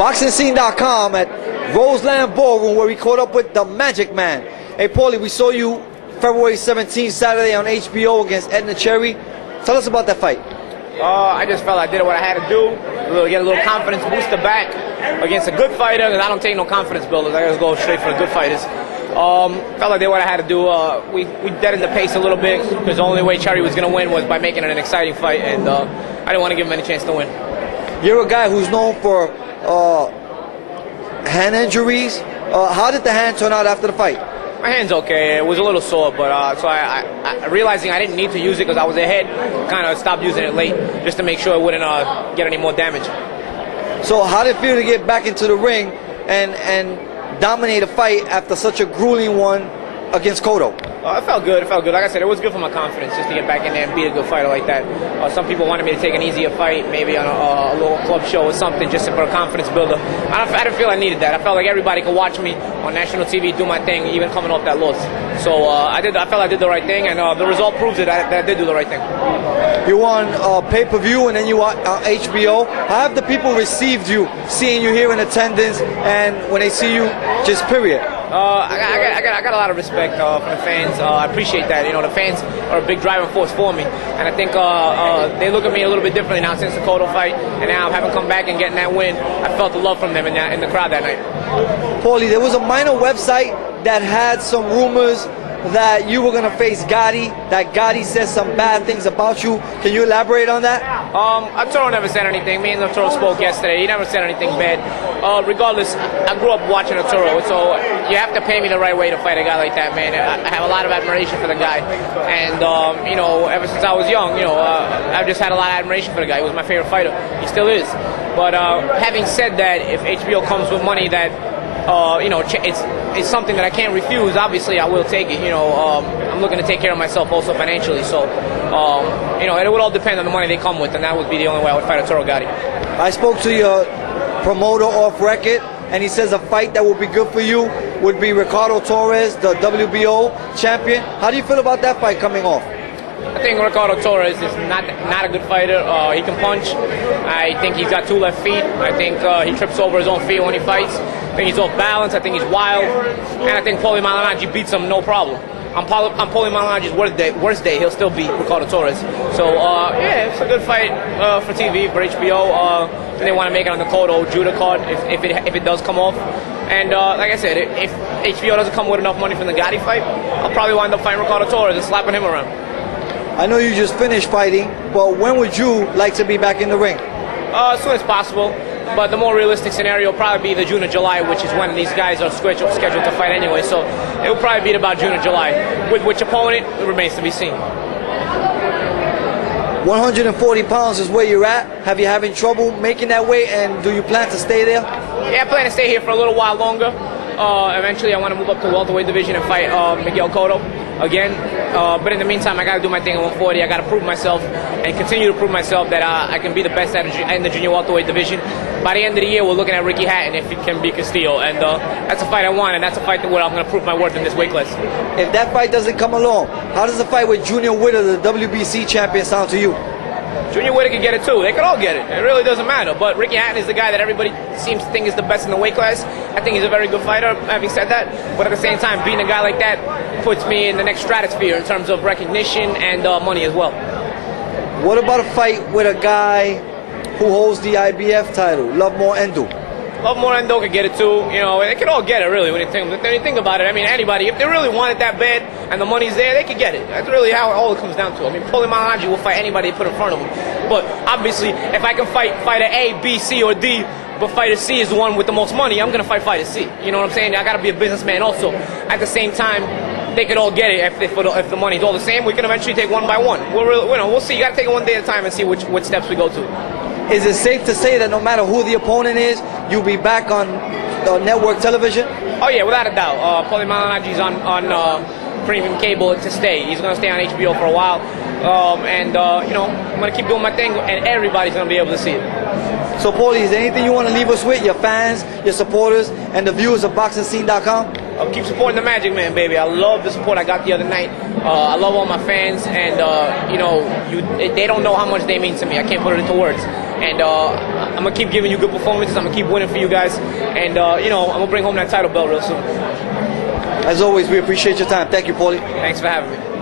BoxingScene.com at Roseland Ballroom, where we caught up with the Magic Man. Hey, Paulie, we saw you February 17th, Saturday on HBO against Edna Cherry. Tell us about that fight. I just felt I did what I had to do, get a little confidence booster back against a good fighter, because I don't take no confidence builders. I just go straight for the good fighters. Felt like I did what I had to do. We deadened the pace a little bit, because the only way Cherry was going to win was by making it an exciting fight, and I didn't want to give him any chance to win. You're a guy who's known for hand injuries. How did the hand turn out after the fight? My hand's okay. It was a little sore, but so I realizing I didn't need to use it because I was ahead, kind of stopped using it late just to make sure it wouldn't get any more damage. So how did it feel to get back into the ring and dominate a fight after such a grueling one against Cotto? It felt good. It felt good. Like I said, it was good for my confidence just to get back in there and beat a good fighter like that. Some people wanted me to take an easier fight, maybe on a little club show or something, just for a confidence builder. I didn't feel I needed that. I felt like everybody could watch me on national TV do my thing, even coming off that loss. So I felt I did the right thing, and the result proves it that I did do the right thing. You on pay-per-view, and then you on HBO. How have the people received you, seeing you here in attendance, and when they see you, just period? I got a lot of respect for the fans. I appreciate that. You know, the fans are a big driving force for me, and I think they look at me a little bit differently now since the Cotto fight, and now having come back and getting that win, I felt the love from them in the crowd that night. Paulie, there was a minor website that had some rumors that you were going to face Gatti, that Gatti said some bad things about you. Can you elaborate on that? Arturo never said anything. Me and Arturo spoke yesterday. He never said anything bad. Regardless, I grew up watching Arturo, so you have to pay me the right way to fight a guy like that, man. I have a lot of admiration for the guy. And, you know, ever since I was young, you know, I've just had a lot of admiration for the guy. He was my favorite fighter. He still is. But having said that, if HBO comes with money that, you know, it's something that I can't refuse, obviously I will take it. You know, I'm looking to take care of myself also financially, so you know, it would all depend on the money they come with, and that would be the only way I would fight Arturo Gatti. I spoke to your promoter off record, and he says a fight that would be good for you would be Ricardo Torres, the WBO champion. How do you feel about that fight coming off? I think Ricardo Torres is not a good fighter. He can punch. I think he's got two left feet. I think he trips over his own feet when he fights. I think he's off balance. I think he's wild. And I think Paulie Malignaggi beats him no problem. On Paulie Malignaggi's worst day, he'll still beat Ricardo Torres. So, yeah, it's a good fight for TV, for HBO. And they want to make it on the Cotto Judah card if it does come off. And like I said, if HBO doesn't come with enough money from the Gatti fight, I'll probably wind up fighting Ricardo Torres and slapping him around. I know you just finished fighting, but when would you like to be back in the ring? As soon as possible. But the more realistic scenario will probably be the June or July, which is when these guys are scheduled to fight anyway. So it will probably be about June or July. With which opponent, it remains to be seen. 140 pounds is where you're at. Have you having trouble making that weight, and do you plan to stay there? Yeah, I plan to stay here for a little while longer. Eventually, I want to move up to the welterweight division and fight Miguel Cotto again. But in the meantime, I got to do my thing at 140. I got to prove myself and continue to prove myself that I can be the best in the junior welterweight division. By the end of the year, we're looking at Ricky Hatton if he can beat Castillo, and that's a fight I want, and that's a fight where I'm going to prove my worth in this weight class. If that fight doesn't come along, how does the fight with Junior Witter, the WBC champion, sound to you? Junior Witter can get it too. They could all get it. It really doesn't matter. But Ricky Hatton is the guy that everybody seems to think is the best in the weight class. I think he's a very good fighter, having said that. But at the same time, beating a guy like that puts me in the next stratosphere in terms of recognition and money as well. What about a fight with a guy who holds the IBF title, Lovemore Endo? Lovemore Endo could get it too. You know, they could all get it really when you think about it. I mean, anybody, if they really want it that bad and the money's there, they could get it. That's really how all it comes down to. I mean, Paulie Malignaggi will fight anybody they put in front of him. But obviously, if I can fight fighter A, B, C, or D, but fighter C is the one with the most money, I'm gonna fight fighter C. You know what I'm saying? I gotta be a businessman also. At the same time, they could all get it if the money's all the same. We can eventually take one by one. We'll see. You gotta take it one day at a time and see which steps we go to. Is it safe to say that no matter who the opponent is, you'll be back on network television? Oh yeah, without a doubt. Paulie Malignaggi's on premium cable to stay. He's going to stay on HBO for a while. You know, I'm going to keep doing my thing, and everybody's going to be able to see it. So Paulie, is there anything you want to leave us with, your fans, your supporters, and the viewers of BoxingScene.com? I'll keep supporting the Magic Man, baby. I love the support I got the other night. I love all my fans, and you know, they don't know how much they mean to me. I can't put it into words. And I'm gonna keep giving you good performances. I'm gonna keep winning for you guys, and you know, I'm gonna bring home that title belt real soon. As always, we appreciate your time. Thank you, Paulie. Thanks for having me.